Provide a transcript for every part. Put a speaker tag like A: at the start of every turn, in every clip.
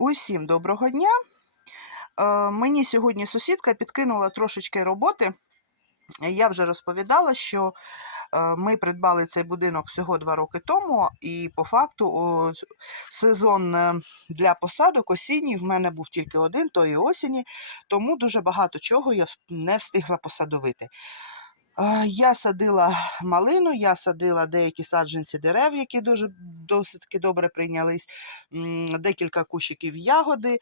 A: Усім доброго дня. Е, Мені сьогодні сусідка підкинула трошечки роботи. Я вже розповідала, що е, ми придбали цей будинок всього два роки тому, і по факту сезон е, для посадок осінній в мене був тільки один, тої осені, тому дуже багато чого я не встигла посадовити. Я садила малину, я садила деякі саджанці дерев, які дуже досить добре прийнялись, декілька кущиків ягоди.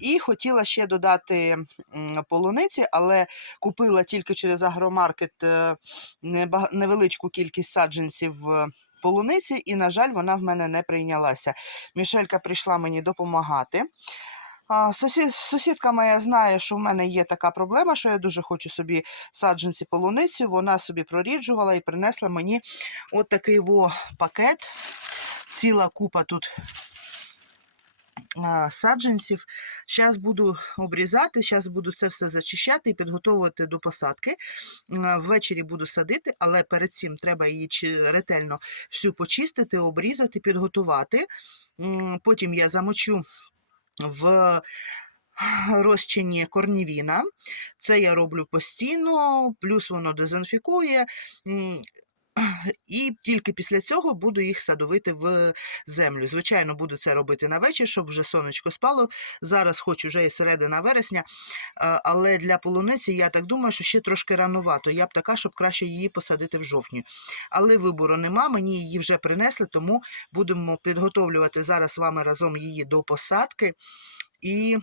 A: І хотіла ще додати полуниці, але купила тільки через агромаркет е, невеличку кількість саджанців е, полуниці, і, на жаль, вона в мене не прийнялася. Мішелька прийшла мені допомагати. А, Сусід, сусідка моя знає, що в мене є така проблема, що я дуже хочу собі саджанці полуниці. Вона собі проріджувала і принесла мені от такий во пакет. Ціла купа тут а, саджанців. Зараз буду обрізати, зараз буду це все зачищати і підготовувати до посадки. Ввечері буду садити, але перед цим треба її ретельно всю почистити, обрізати, підготувати. Потім я замочу в розчині корнівіна. Це я роблю постійно, плюс воно дезінфікує. І тільки після цього буду їх садовити в землю. Звичайно, буду це робити на вечір, щоб вже сонечко спало. Зараз хоч уже і середина вересня, але для полуниці я так думаю, що ще трошки ранувато. Я б така, щоб краще її посадити в жовтні. Але вибору нема, мені її вже принесли, тому будемо підготовлювати зараз з вами разом її до посадки. І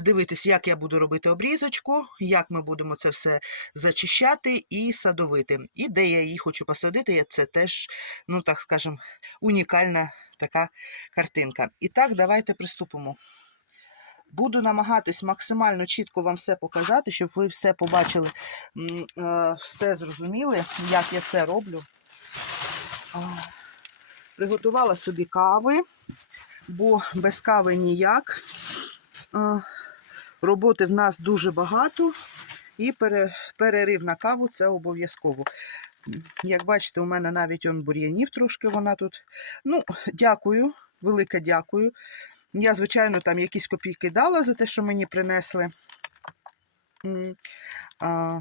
A: дивитись, як я буду робити обрізочку, як ми будемо це все зачищати і садовити. І де я її хочу посадити, це теж, ну так скажем, унікальна така картинка. І так, давайте приступимо. Буду намагатись максимально чітко вам все показати, щоб ви все побачили, е, все зрозуміли, як я це роблю. Приготувала собі кави, бо без кави ніяк. Роботи в нас дуже багато, і перерив на каву це обов'язково. Як бачите, у мене навіть он бур'янів трошки вона тут. Ну, дякую, велике дякую. Я, звичайно, там якісь копійки дала за те, що мені принесли. А,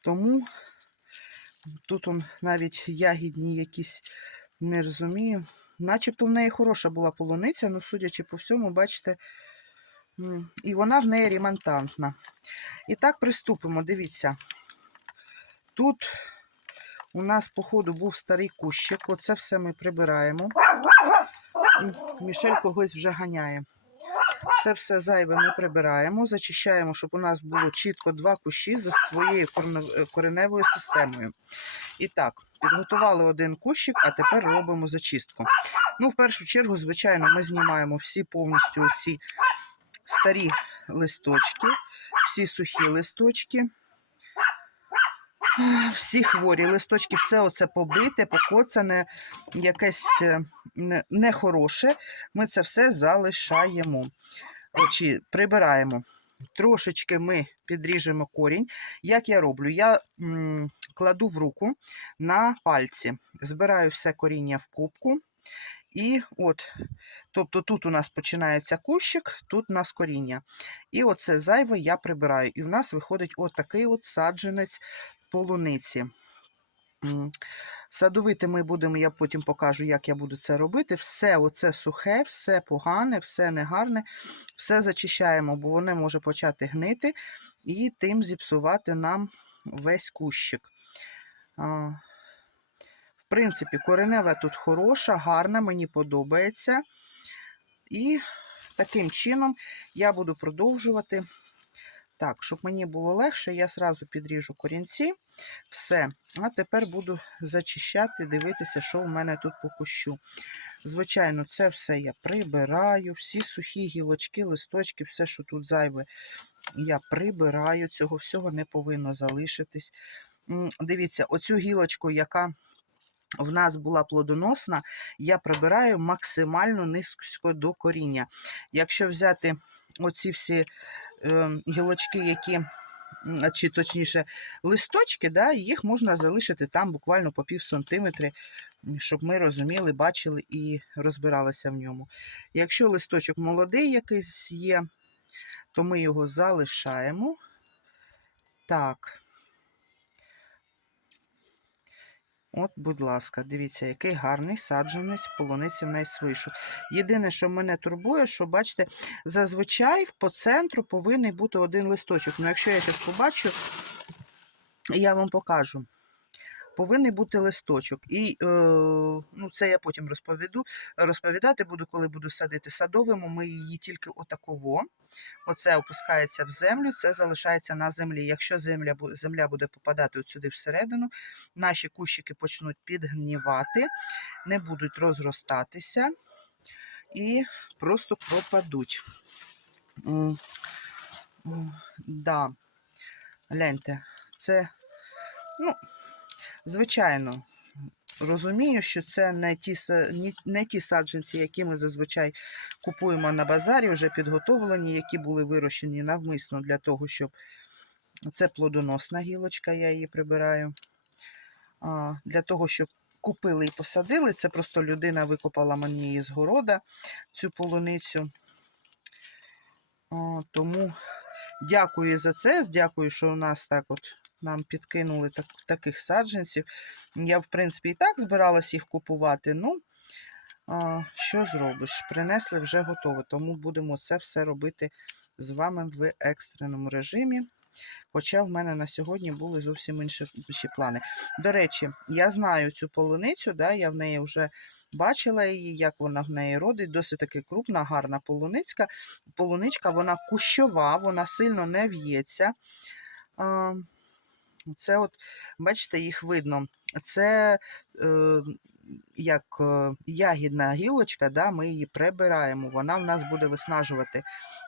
A: тому тут он навіть ягідні якісь не розумію. Начебто в неї хороша була полуниця, ну, судячи по всьому, бачите, і вона в неї ремонтантна. І так, приступимо. Дивіться. Тут у нас, походу, був старий кущик. Оце все ми прибираємо. Мішель когось вже ганяє. Це все зайве ми прибираємо, зачищаємо, щоб у нас було чітко два кущі за своєю кореневою системою. І так, підготували один кущик, а тепер робимо зачистку. Ну, в першу чергу, звичайно, ми знімаємо всі повністю ці старі листочки, всі сухі листочки, всі хворі листочки, все оце побите, покоцане, якесь е, нехороше. Ми це все залишаємо. Чи прибираємо. Трошечки ми підріжемо корінь. Як я роблю? Я м, кладу в руку на пальці, збираю все коріння в кубку. І от, тобто тут у нас починається кущик, тут у нас коріння. І оце зайве я прибираю. І в нас виходить отакий от саджанець полуниці. Садовити ми будемо, я потім покажу, як я буду це робити. Все оце сухе, все погане, все негарне, все зачищаємо, бо воно може почати гнити і тим зіпсувати нам весь кущик. Принципі, коренева тут хороша, гарна, мені подобається. І таким чином я буду продовжувати. Так, щоб мені було легше, я зразу підріжу корінці. Все. А тепер буду зачищати, дивитися, що в мене тут по кущу. Звичайно, це все я прибираю, всі сухі гілочки, листочки, все, що тут зайве, я прибираю. Цього всього не повинно залишитись. Дивіться, оцю гілочку, яка в нас була плодоносна, я прибираю максимально низько до коріння. Якщо взяти оці всі е, гілочки, які чи точніше листочки, да, їх можна залишити там буквально по пів сантиметри, щоб ми розуміли, бачили і розбиралися в ньому. Якщо листочок молодий якийсь є, то ми його залишаємо. Так. От, будь ласка, дивіться, який гарний саджанець полуниці в найсвишу. Єдине, що мене турбує, що бачите, зазвичай по центру повинен бути один листочок. Ну, якщо я зараз побачу, я вам покажу. Повинен бути листочок. І е, ну, це я потім розповіду. Розповідати буду, коли буду садити. Садовимо ми її тільки отаково. Оце опускається в землю, це залишається на землі. Якщо земля, земля буде попадати сюди всередину, наші кущики почнуть підгнівати, не будуть розростатися і просто пропадуть. Да. Гляньте, це, ну, звичайно, розумію, що це не ті, не ті саджанці, які ми зазвичай купуємо на базарі, вже підготовлені, які були вирощені навмисно для того, щоб це плодоносна гілочка, я її прибираю. Для того, щоб купили і посадили, це просто людина викопала мені із города цю полуницю. Тому дякую за це. Дякую, що у нас так от нам підкинули так, таких саджанців. Я, в принципі, і так збиралась їх купувати. Ну, а, що зробиш? Принесли вже готове, тому будемо це все робити з вами в екстреному режимі. Хоча в мене на сьогодні були зовсім інші, інші плани. До речі, я знаю цю полуницю, да, я в неї вже бачила її, як вона в неї родить. Досить таки крупна, гарна полуницька. Полуничка, вона кущова, вона сильно не в'ється. А, Це от, бачите, їх видно. Це е, як е, ягідна гілочка, да, ми її прибираємо. Вона в нас буде виснажувати.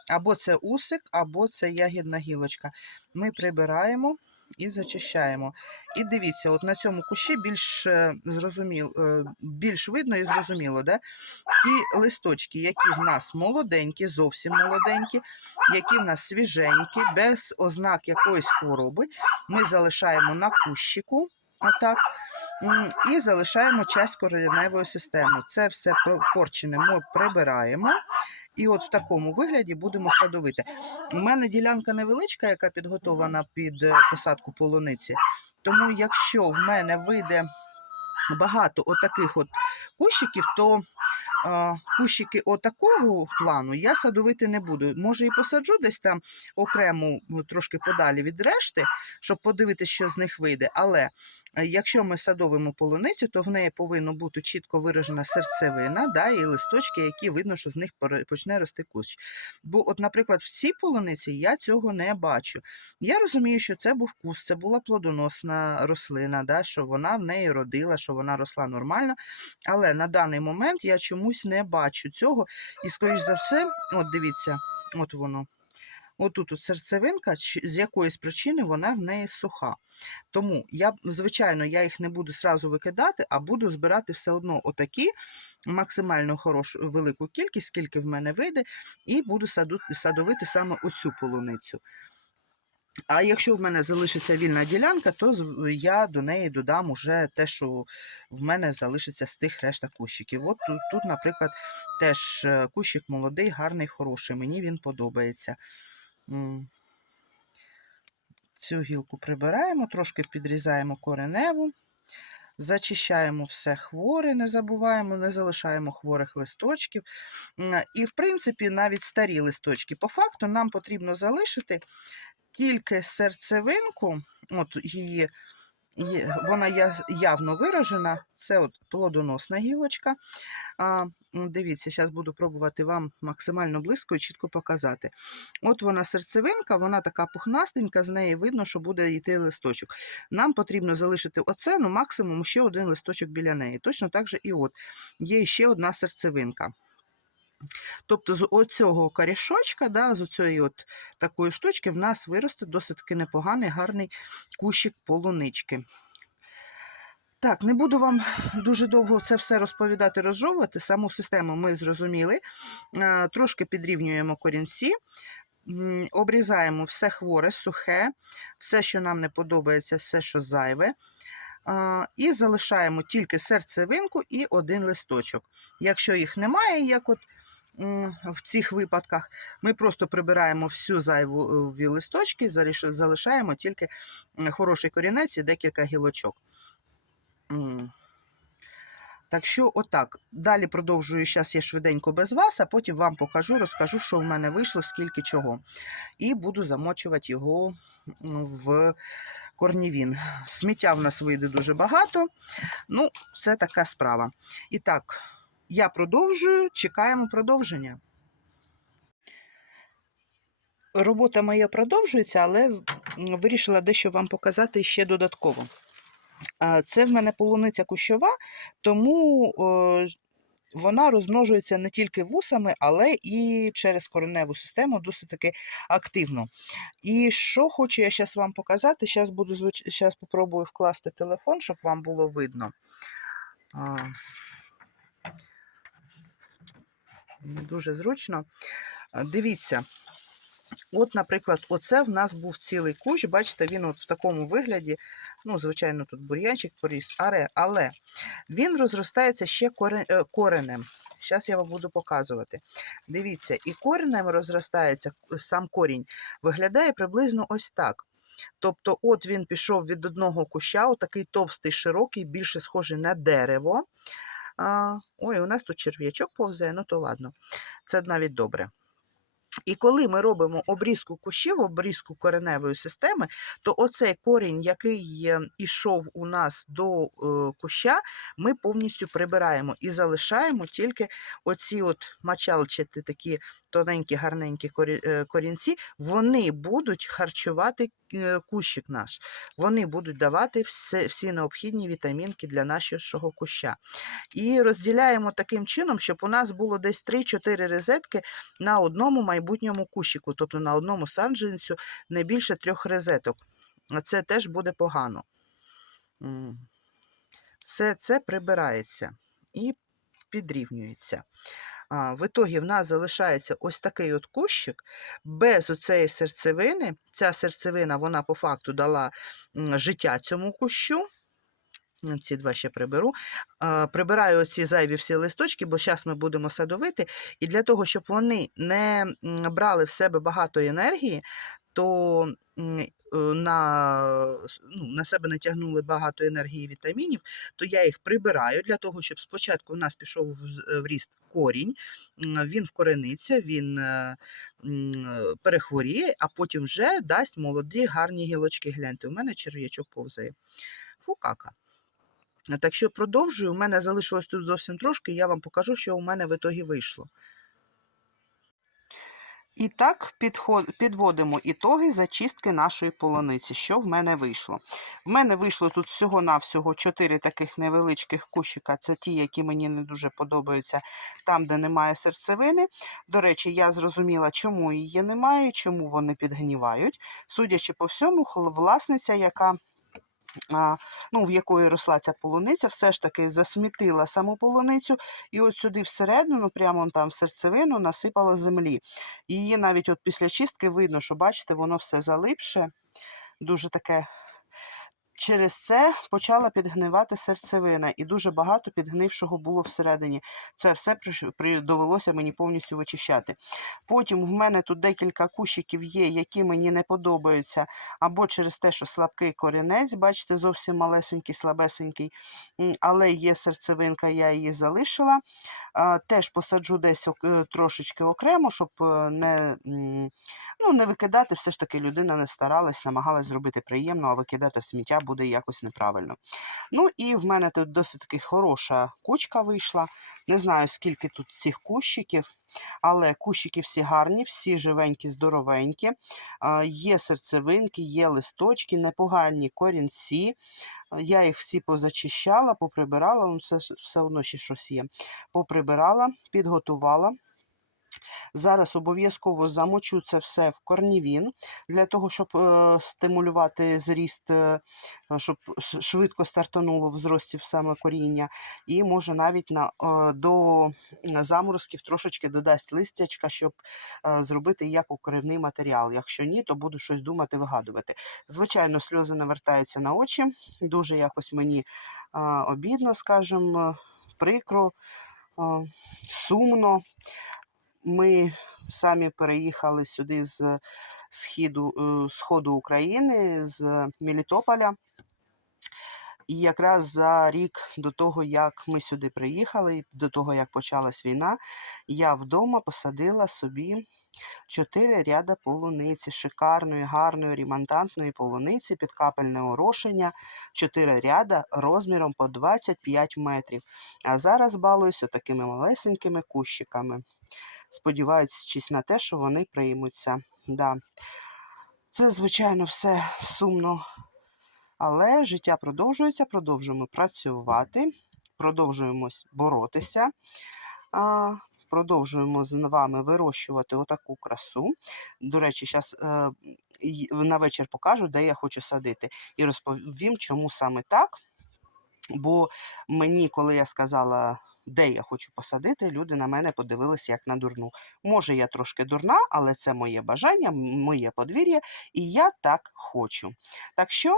A: Або це усик, або це ягідна гілочка. Ми прибираємо і зачищаємо. І дивіться, от на цьому кущі більш е, зрозуміло, е, більш видно і зрозуміло, да? ті листочки, які в нас молоденькі, зовсім молоденькі, які в нас свіженькі, без ознак якоїсь хвороби, ми залишаємо на кущику. Отак. І залишаємо часть кореневої системи. Це все порчене ми прибираємо. І от в такому вигляді будемо садовити. У мене ділянка невеличка, яка підготована під е, посадку полуниці. Тому якщо в мене вийде багато отаких от кущиків, то кущики отакого плану я садовити не буду. Може і посаджу десь там окремо ну, трошки подалі від решти, щоб подивитися, що з них вийде. Але е, якщо ми садовимо полуницю, то в неї повинно бути чітко виражена серцевина, да, і листочки, які видно, що з них почне рости кущ. Бо, от, наприклад, в цій полуниці я цього не бачу. Я розумію, що це був куст, це була плодоносна рослина, да, що вона в неї родила, що вона росла нормально. Але на даний момент я чомусь не бачу цього. І, скоріш за все, от дивіться, от воно. Отут от серцевинка, з якоїсь причини вона в неї суха. Тому я, звичайно, я їх не буду сразу викидати, а буду збирати все одно отакі максимально хорошу велику кількість, скільки в мене вийде, і буду садовити саме оцю полуницю. А якщо в мене залишиться вільна ділянка, то я до неї додам уже те, що в мене залишиться з тих решта кущиків. От тут, тут наприклад, теж е, кущик молодий, гарний, хороший. Мені він подобається. Цю гілку прибираємо, трошки підрізаємо кореневу, зачищаємо все хворе, не забуваємо, не залишаємо хворих листочків. І, в принципі, навіть старі листочки. По факту нам потрібно залишити тільки серцевинку, от її, вона явно виражена, це от плодоносна гілочка. Дивіться, зараз буду пробувати вам максимально близько і чітко показати. От вона серцевинка, вона така пухнастенька, з неї видно, що буде йти листочок. Нам потрібно залишити оце, ну максимум ще один листочок біля неї. Точно так же і от. Є ще одна серцевинка. Тобто з оцього корішочка, да, з оцієї от такої штучки, в нас виросте досить таки непоганий, гарний кущик полунички. Так, не буду вам дуже довго це все розповідати, розжовувати. Саму систему ми зрозуміли. Е, Трошки підрівнюємо корінці. обрізаємо все хворе, сухе, все, що нам не подобається, все, що зайве. І залишаємо тільки серцевинку і один листочок. Якщо їх немає, як от в цих випадках, ми просто прибираємо всю зайву е, листочки, залишаємо тільки хороший корінець і декілька гілочок. Так що, отак. Далі продовжую, зараз я швиденько без вас, а потім вам покажу, розкажу, що в мене вийшло, скільки чого. І буду замочувати його в корнівін. Сміття в нас вийде дуже багато. Ну, це така справа. І так, я продовжую, чекаємо продовження. Робота моя продовжується, але вирішила дещо вам показати ще додатково. Це в мене полуниця кущова, тому вона розмножується не тільки вусами, але і через кореневу систему досить таки активно. І що хочу я зараз вам показати, зараз буду зараз попробую вкласти телефон, щоб вам було видно. А, Не дуже зручно. Дивіться, от, наприклад, оце в нас був цілий кущ, бачите, він от в такому вигляді, ну, звичайно, тут бур'янчик поріс, але він розростається ще е, коренем. Зараз я вам буду показувати. Дивіться, і коренем розростається сам корінь, виглядає приблизно ось так. Тобто, от він пішов від одного куща, отакий товстий, широкий, більше схожий на дерево. Ой, у нас тут черв'ячок повзає, ну то ладно, це навіть добре. І коли ми робимо обрізку кущів, обрізку кореневої системи, то оцей корінь, який ішов у нас до е, куща, ми повністю прибираємо і залишаємо тільки оці от мачалчаті такі тоненькі, гарненькі е, корінці, вони будуть харчувати е, кущик наш. Вони будуть давати все, всі необхідні вітамінки для нашого куща. І розділяємо таким чином, щоб у нас було десь 3-4 розетки на одному майбутньому кущику, тобто на одному саджанцю не більше трьох розеток. Це теж буде погано. Все це прибирається і підрівнюється. В ітогі в нас залишається ось такий от кущик без оцеї серцевини. Ця серцевина, вона по факту дала життя цьому кущу. Ці два ще приберу. Прибираю оці зайві всі листочки, бо зараз ми будемо садовити. І для того, щоб вони не брали в себе багато енергії, то е, на, ну, на себе не тягнули багато енергії і вітамінів, то я їх прибираю для того, щоб спочатку у нас пішов в в ріст корінь, він вкорениться, він е, е, перехворіє, а потім вже дасть молоді гарні гілочки. Гляньте, у мене черв'ячок повзає. Фу, кака. А Так що продовжую. У мене залишилось тут зовсім трошки, я вам покажу, що у мене в ітогі вийшло. І так підводимо ітоги зачистки нашої полуниці. Що в мене вийшло? В мене вийшло тут всього-навсього 4 таких невеличких кущика. Це ті, які мені не дуже подобаються, там, де немає серцевини. До речі, я зрозуміла, чому її немає, чому вони підгнівають. Судячи по всьому, власниця, яка ну, в якої росла ця полуниця, все ж таки засмітила саму полуницю, і от сюди всередину, прямо там в серцевину, насипала землі. І її навіть от після чистки видно, що бачите, воно все залипше, дуже таке. Через це почала підгнивати серцевина, і дуже багато підгнившого було всередині. Це все довелося мені повністю вичищати. Потім в мене тут декілька кущиків є, які мені не подобаються, або через те, що слабкий корінець, бачите, зовсім малесенький, слабесенький, але є серцевинка, я її залишила. Теж посаджу десь е, трошечки окремо, щоб е, не, ну, не викидати. Все ж таки людина не старалась, намагалась зробити приємно, а викидати в сміття буде якось неправильно. Ну і в мене тут досить таки хороша кучка вийшла. Не знаю, скільки тут цих кущиків, але кущики всі гарні, всі живенькі, здоровенькі. Є серцевинки, є листочки, непогані корінці. Я їх всі позачищала, поприбирала, ну, все, все одно ще щось є. Поприбирала, підготувала. Зараз обов'язково замочу це все в корнівін для того, щоб е, стимулювати зріст, е, щоб швидко стартануло в зрості саме коріння. І може навіть на, е, до заморозків трошечки додасть листячка, щоб е, зробити як укривний матеріал. Якщо ні, то буду щось думати, вигадувати. Звичайно, сльози навертаються на очі. Дуже якось мені е, обідно, скажімо, прикро, е, сумно. Ми самі переїхали сюди з східу, е, сходу України, з Мелітополя. І якраз за рік до того, як ми сюди приїхали, до того, як почалась війна, я вдома посадила собі чотири ряда полуниці, шикарної, гарної, ремонтантної полуниці, підкапельне орошення, чотири ряда розміром по 25 метрів. А зараз балуюся такими малесенькими кущиками. Сподіваючись на те, що вони приймуться. Да. Це, звичайно, все сумно. Але життя продовжується, продовжуємо працювати, продовжуємо боротися, продовжуємо з вами вирощувати отаку красу. До речі, зараз е, на вечір покажу, де я хочу садити. І розповім, чому саме так. Бо мені, коли я сказала, де я хочу посадити, люди на мене подивилися як на дурну. Може, я трошки дурна, але це моє бажання, моє подвір'я, і я так хочу. Так що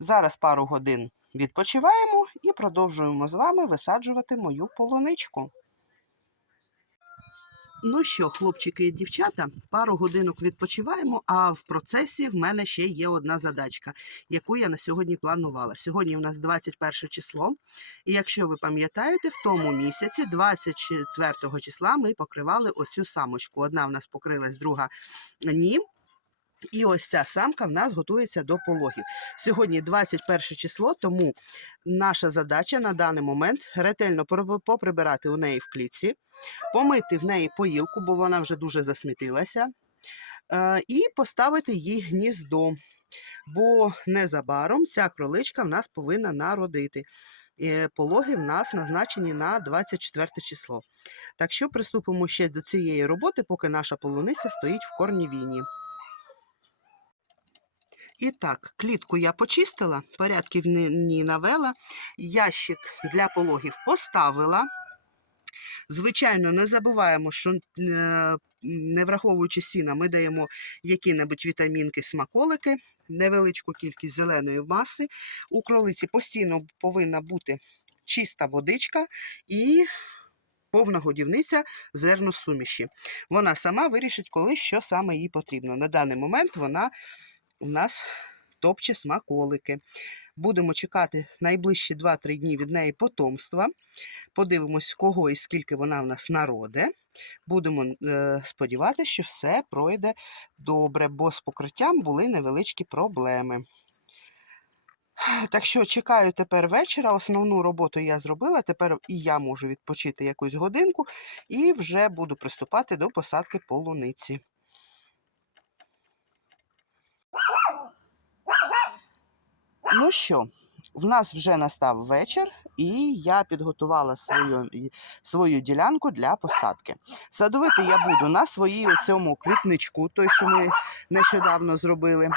A: зараз пару годин відпочиваємо і продовжуємо з вами висаджувати мою полуничку. Ну що, хлопчики і дівчата, пару годинок відпочиваємо, а в процесі в мене ще є одна задачка, яку я на сьогодні планувала. Сьогодні у нас 21 число, і якщо ви пам'ятаєте, в тому місяці, 24 числа, ми покривали оцю самочку. Одна в нас покрилась, друга ні. І ось ця самка в нас готується до пологів. Сьогодні 21 число, тому наша задача на даний момент ретельно поприбирати у неї в клітці, помити в неї поїлку, бо вона вже дуже засмітилася, е, і поставити їй гніздо. Бо незабаром ця кроличка в нас повинна народити. Пологи в нас назначені на 24 число. Так що приступимо ще до цієї роботи, поки наша полуниця стоїть в корнівіні. І так, клітку я почистила, порядків не навела, ящик для пологів поставила. Звичайно, не забуваємо, що е, не враховуючи сіна, ми даємо які-небудь вітамінки, смаколики, невеличку кількість зеленої маси. У кролиці постійно повинна бути чиста водичка і повна годівниця зерносуміші. Вона сама вирішить, коли що саме їй потрібно. На даний момент вона у нас топче смаколики. Будемо чекати найближчі 2-3 дні від неї потомства. Подивимось, кого і скільки вона в нас народе. Будемо е, сподіватися, що все пройде добре, бо з покриттям були невеличкі проблеми. Так що чекаю тепер вечора. Основну роботу я зробила. Тепер і я можу відпочити якусь годинку і вже буду приступати до посадки полуниці. Ну що, в нас вже настав вечір, і я підготувала свою, свою ділянку для посадки. Садовити я буду на своїй оцьому квітничку, той, що ми нещодавно зробили.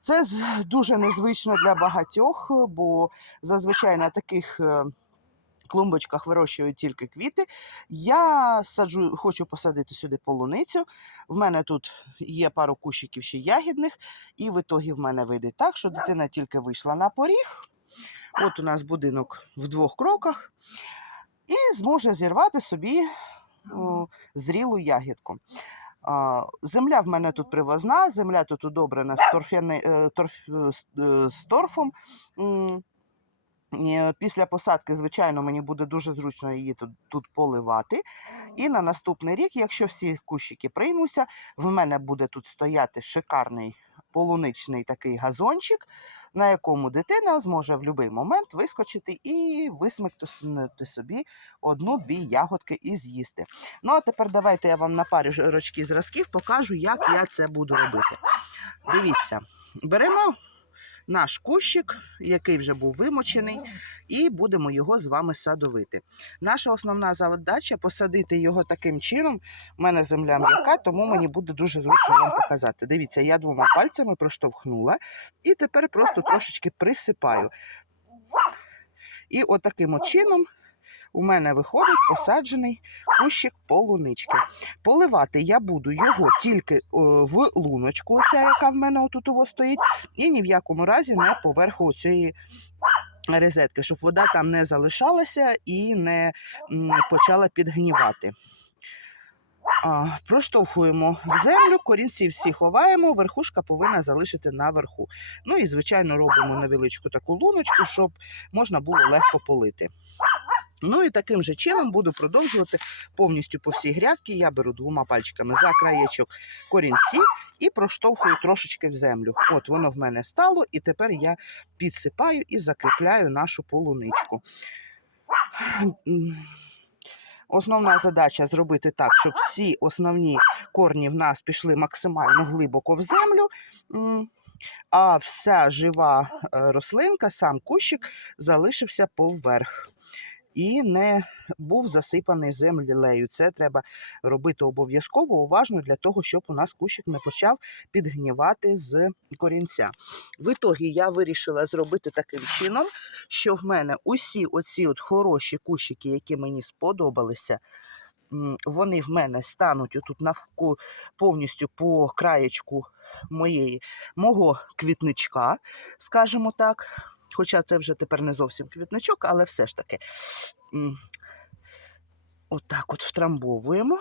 A: Це дуже незвично для багатьох, бо зазвичай на таких е, клумбочках вирощують тільки квіти. Я саджу, хочу посадити сюди полуницю. В мене тут є пару кущиків ще ягідних, і в ітогі в мене вийде так, що дитина тільки вийшла на поріг. От у нас будинок в двох кроках, і зможе зірвати собі о, зрілу ягідку. Земля в мене тут привозна, земля тут удобрена з, торфяни, е, торф, е, е, з торфом. Е, Після посадки, звичайно, мені буде дуже зручно її тут, тут поливати. І на наступний рік, якщо всі кущики приймуться, в мене буде тут стояти шикарний полуничний такий газончик, на якому дитина зможе в будь-який момент вискочити і висмикнути собі одну-дві ягодки і з'їсти. Ну, а тепер давайте я вам на парі рочки зразків покажу, як я це буду робити. Дивіться, беремо наш кущик, який вже був вимочений, і будемо його з вами садовити. Наша основна задача посадити його таким чином. У мене земля м'яка, тому мені буде дуже зручно вам показати. Дивіться, я двома пальцями проштовхнула і тепер просто трошечки присипаю. І отаким от чином у мене виходить посаджений кущик полунички. Поливати я буду його тільки в луночку, оця, яка в мене отут ово стоїть, і ні в якому разі не поверху цієї розетки, щоб вода там не залишалася і не почала підгнівати. А, проштовхуємо в землю, корінці всі ховаємо, верхушка повинна залишити наверху. Ну і, звичайно, робимо невеличку таку луночку, щоб можна було легко полити. Ну і таким же чином буду продовжувати повністю по всій грядці. Я беру двома пальчиками за краєчок корінців і проштовхую трошечки в землю. От воно в мене стало, і тепер я підсипаю і закріпляю нашу полуничку. Основна задача зробити так, щоб всі основні корні в нас пішли максимально глибоко в землю, а вся жива е, рослинка, сам кущик, залишився поверх і не був засипаний землею. Це треба робити обов'язково уважно для того, щоб у нас кущик не почав підгнівати з корінця. В ітогі я вирішила зробити таким чином, що в мене усі оці от хороші кущики, які мені сподобалися, вони в мене стануть отут навку повністю по краєчку моєї, мого квітничка, скажімо так. Хоча це вже тепер не зовсім квітничок, але все ж таки. Отак от втрамбовуємо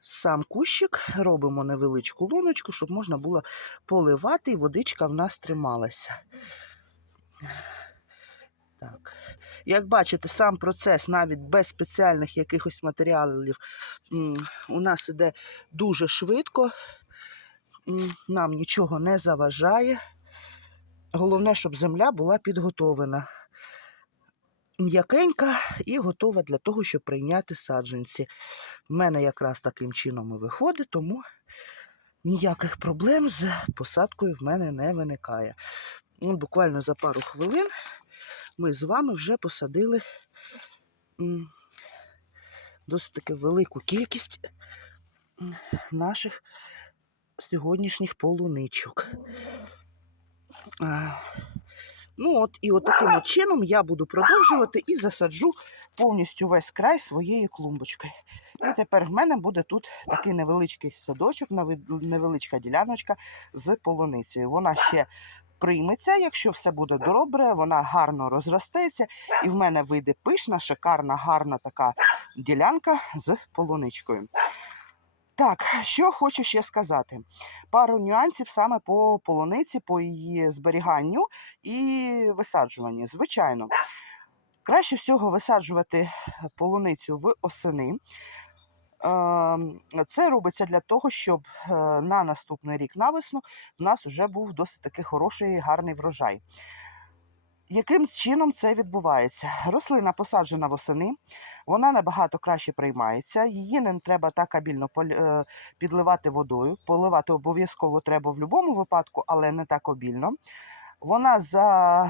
A: сам кущик, робимо невеличку луночку, щоб можна було поливати, і водичка в нас трималася. Так. Як бачите, сам процес навіть без спеціальних якихось матеріалів у нас іде дуже швидко, нам нічого не заважає. Головне, щоб земля була підготовлена. М'якенька і готова для того, щоб прийняти саджанці. В мене якраз таким чином і виходить, тому ніяких проблем з посадкою в мене не виникає. Ну, буквально за пару хвилин ми з вами вже посадили досить таки велику кількість наших сьогоднішніх полуничок. Ну от і от таким чином я буду продовжувати і засаджу повністю весь край своєю клумбочкою. І тепер в мене буде тут такий невеличкий садочок, невеличка діляночка з полуницею. Вона ще прийметься, якщо все буде добре, вона гарно розростеться, і в мене вийде пишна, шикарна, гарна така ділянка з полуничкою. Так, що хочу ще сказати. Пару нюансів саме по полуниці, по її зберіганню і висаджуванні. Звичайно, краще всього висаджувати полуницю в осени. Ем, Це робиться для того, щоб е, на наступний рік на весну в нас вже був досить таки хороший гарний врожай. Яким чином це відбувається? Рослина посаджена восени, вона набагато краще приймається, її не треба так обільно е, підливати водою. Поливати обов'язково треба в будь-якому випадку, але не так обільно. Вона за е,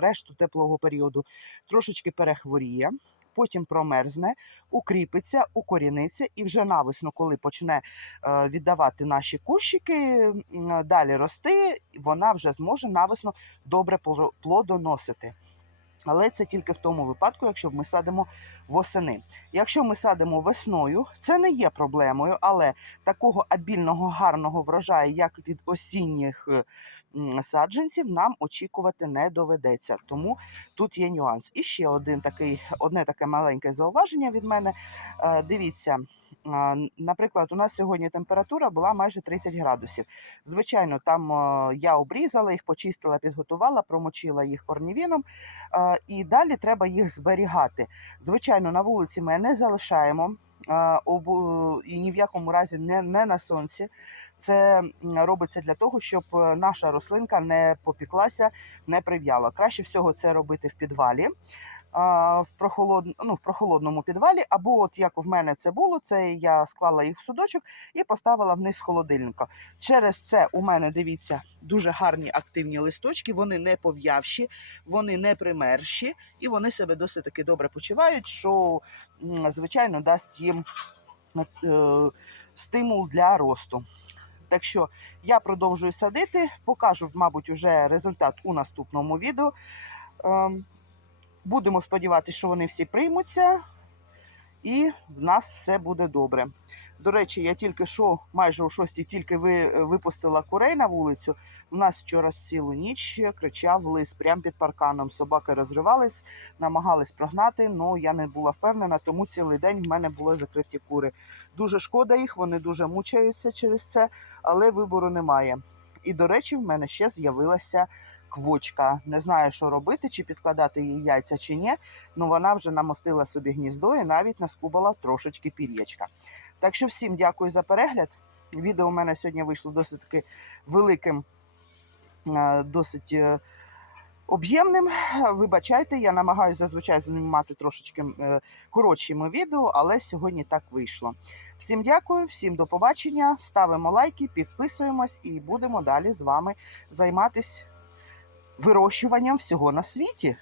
A: решту теплого періоду трошечки перехворіє, потім промерзне, укріпиться, укоріниться, і вже навесну, коли почне е, віддавати наші кущики, далі рости, вона вже зможе навесну добре пло- плодоносити. Але це тільки в тому випадку, якщо ми садимо восени. Якщо ми садимо весною, це не є проблемою, але такого обільного гарного врожаю, як від осінніх е, саджанців, нам очікувати не доведеться. Тому тут є нюанс. І ще один такий, одне таке маленьке зауваження від мене. Е, Дивіться. Наприклад, у нас сьогодні температура була майже 30 градусів. Звичайно, там я обрізала їх, почистила, підготувала, промочила їх корнівіном, е, і далі треба їх зберігати. Звичайно, на вулиці ми не залишаємо. І ні в якому разі не, не на сонці. Це робиться для того, щоб е, наша рослинка не попіклася, не прив'яла. Краще всього це робити в підвалі. В, прохолод... ну, в прохолодному підвалі, або от як в мене це було, це я склала їх в судочок і поставила вниз холодильника. Через це у мене, дивіться, дуже гарні активні листочки, вони не пов'явші, вони не примерші, і вони себе досить таки добре почувають, що, звичайно, дасть їм е, стимул для росту. Так що я продовжую садити, покажу, мабуть, уже результат у наступному відео. Ем, Будемо сподіватися, що вони всі приймуться, і в нас все буде добре. До речі, я тільки що, майже о 6 тільки ви, випустила курей на вулицю. У нас вчора цілу ніч кричав лис прямо під парканом. Собаки розривались, намагались прогнати, але я не була впевнена, тому цілий день в мене були закриті кури. Дуже шкода їх, вони дуже мучаються через це, але вибору немає. І, до речі, в мене ще з'явилася квочка. Не знаю, що робити, чи підкладати їй яйця, чи ні. Ну вона вже намостила собі гніздо і навіть наскубала трошечки пір'ячка. Так що всім дякую за перегляд. Відео у мене сьогодні вийшло досить таки великим, е, досить е, об'ємним. Вибачайте, я намагаюся зазвичай знімати трошечки е, коротшими відео, але сьогодні так вийшло. Всім дякую, всім до побачення. Ставимо лайки, підписуємось і будемо далі з вами займатися вирощуванням всього на світі.